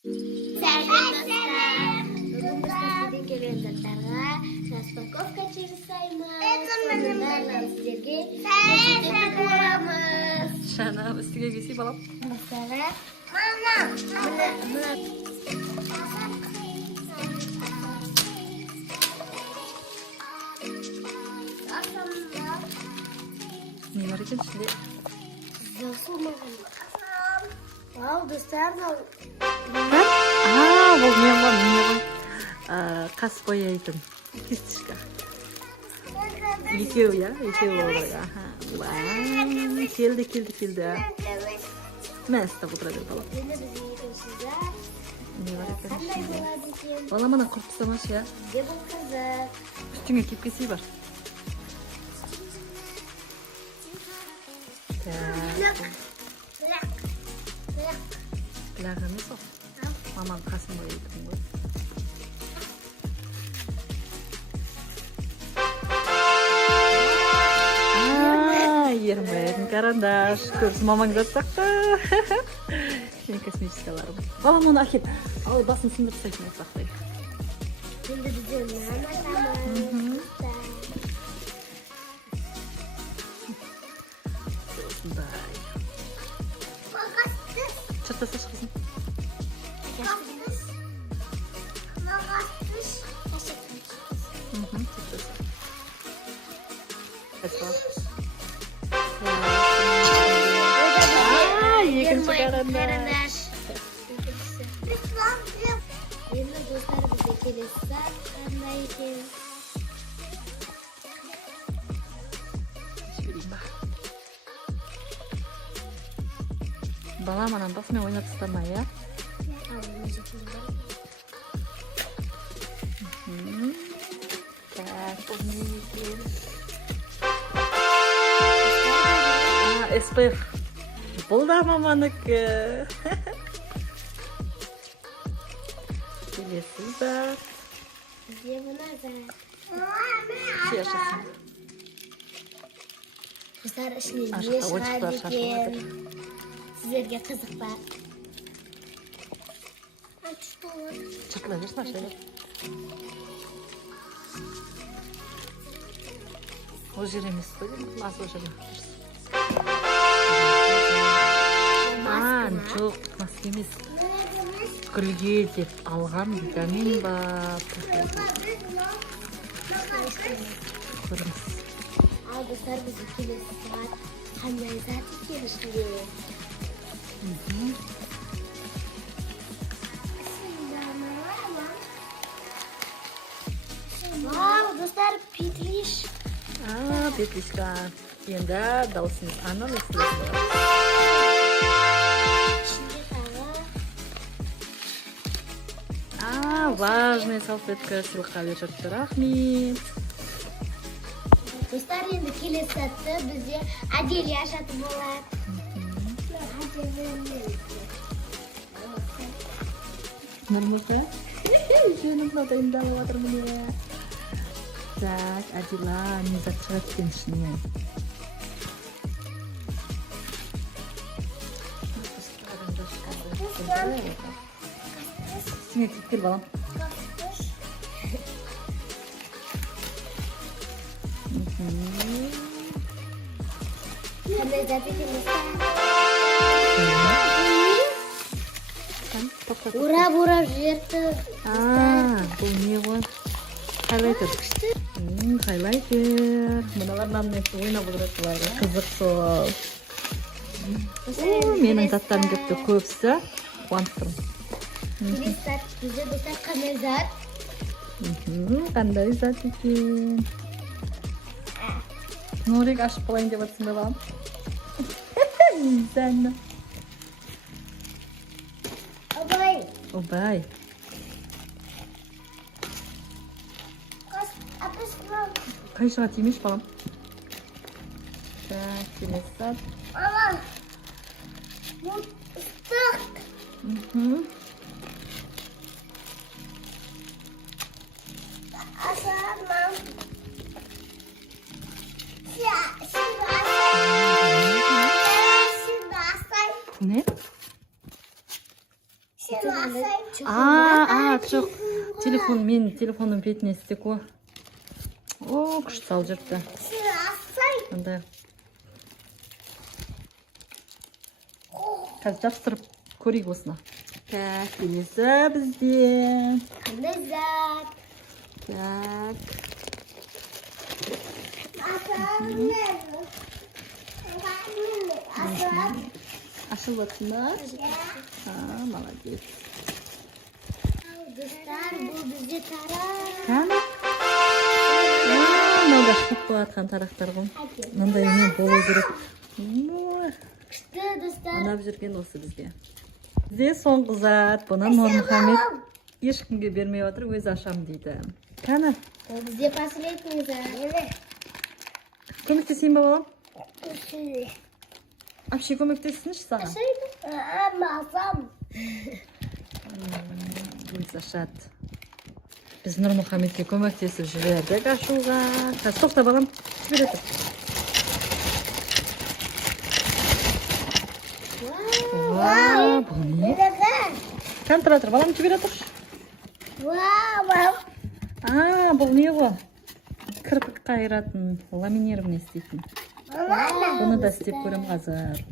Бүгін біз кәсіпке келген заттарға распаковка жасаймыз. Сонымен сіздерге көрсететін боламыз. Шана үстіге кесе балам. Мысалы, Не бар екен ішінде? Ал, достар, Бұл не ғой? Қас бояйтын кисточка. Екеу, я? Екеу болды. Келді. Мәс тап отыра бер балам. енді біздің екіншіде Не бар екен қандай ішінде? болады екен? Балам, ана құрып тастамашы, я? Бізде бұл қызық. Үстіңе кепкесі бар. Пляж емес ол. Мамам қасын бояйтын ғой. Ермайтын карандаш. Көрсін мамаң жатсақты. Кішкене космическаларым. Балам, оны әкеп. Ал, басын сындырып тастайтын сақтай. Енді бізде нан ашамыз. Осындай. Чыртасаш қызым. Екінші карандаш. Енді достар бізде келесі зат қандай екен? Жіберейін ба. Балам, анан басымен ойнап тастамай, я? Так, бұл не екен? SPF. Бұл да маманыкі. Келесі зат. Бізде мына зат. Шешесін. Достар, ішінен не Ашықта шығады ойыншықтар екен? шашылады. Сіздерге қызық па? Чыртыла берсін, ашайлап. Ол жер емес қой, аз ол жер. Жоқ, маска емес. Гүлге деп алған витамин бар. Көріңіз. Ал достар, бізде келесі зат қандай зат екен ішінде? Вау, достар, петлиш. Петличка. Енді даусыңыз анық естілетін. Ішінде тағы Важная салфетка сыйлыққа беріп жатыр. Рахмет. достар, енді келесі затты бізде Аделия ашатын болады. Нұрмұқа? Жөнім дайындалып жатыр міне. Так, Адила, не зат шығады екен ішінен. Үстіңе тиіп кел, балам. Қандай зат екен достар? Урап жіберді. Бұл не ғой? Хайлайтер. Хайлайтер. Мыналардан несі ойнап отыратылар. Қызық сол. Менің заттарым көпті көпсі. Қуанып тұрмын. Келесі зат бізде достар қандай зат? Қандай зат екен? Нұрик ашып болайын деп жатсың ба балам? Низаны. Обай. Қайшыға тимеш балам. Так, келесі зат. Sen жоқ. Телефон, мен телефонның бетіне істек о. О, күшті салып жүріпті. Андай. Қазір жапсырып көрейік осыны. Так, келесі бізде. Қандай зат? Так. Ашылып отсыңдар? Молодец. Достар, бұл бізде тарақ. Қана? Мынада шық болатқан тарақтар ғой. Мынандай не болу керек. Күшті, достар. Анап жүрген осы бізге. Бізде соңғы зат. Бұны Нұрмұхамед ешкімге бермей отыр, өзі ашам дейді. Қана? Бұл бізде последний зат. Көмектесейін ба балам? Күшті. Апши көмектесінші саған. Мазам. Өзі ашады. Біз Нұрмұхамедке көмектесіп жібердік ашуға. Қазір тоқта балам, жібере тұр. Вау, бұл не? Кән тұра тұр, балам жібере тұр. Бұл не ғой? Кірпік қайыратын, ламинированный істейтін. Бұны да істеп көрем қазір.